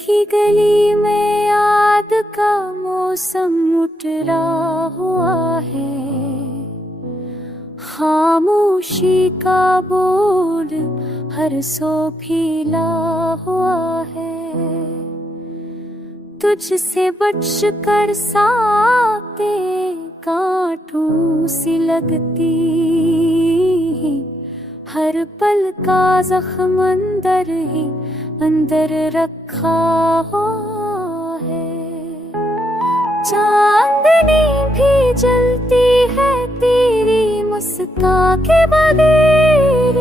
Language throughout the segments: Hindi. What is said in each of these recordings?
की गली में याद का मौसम उतरा हुआ है। खामोशी का बोर्ड हर सौ फीला हुआ है। तुझसे बचकर साते कांटों सी लगती, हर पल का जख्म अंदर ही अंदर रखा हुआ है। चांदनी भी जलती है तेरी मुस्कान के बगैर।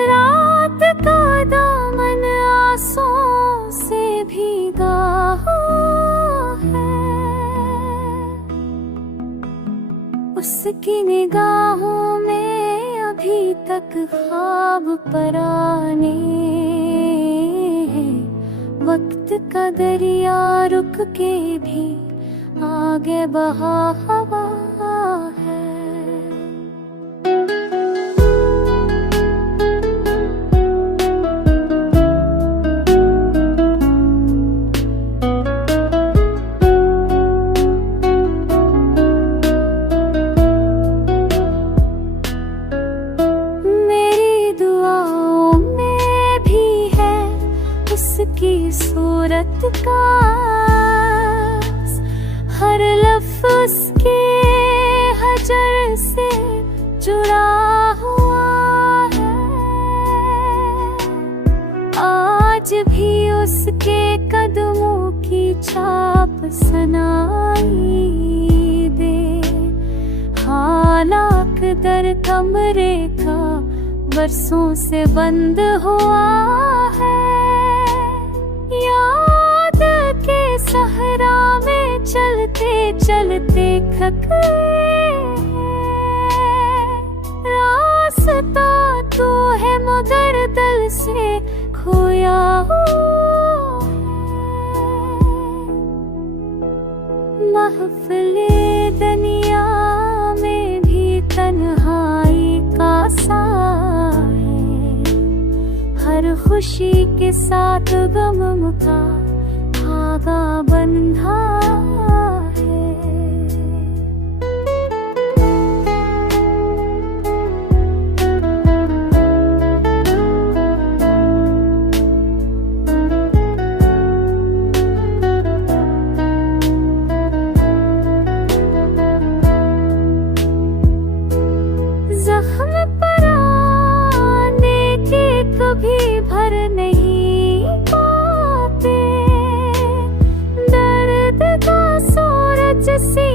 रात का दामन आंसुओं से भीगा हुआ है। उसकी निगाहों में अभी तक ख्वाब पराने हैं। वक्त का दरिया रुक के भी आगे बहा हवा है। उसकी सूरत का हर लफ्ज़ के हजर से जुड़ा हुआ है। आज भी उसके कदमों की छाप सनाई दे। हालाक दर कमरे का बरसों से बंद हुआ है। याद के सहरा में चलते चलते थक गए। रास्ता तो है मगर दिल से खोया हुआ है। महफिले दुनिया में भी तन्हाई का सा है। हर खुशी के साथ गम का धागा बंधा है। जख्म पराने के कभी भर नहीं पाते। दर्द का सूरज से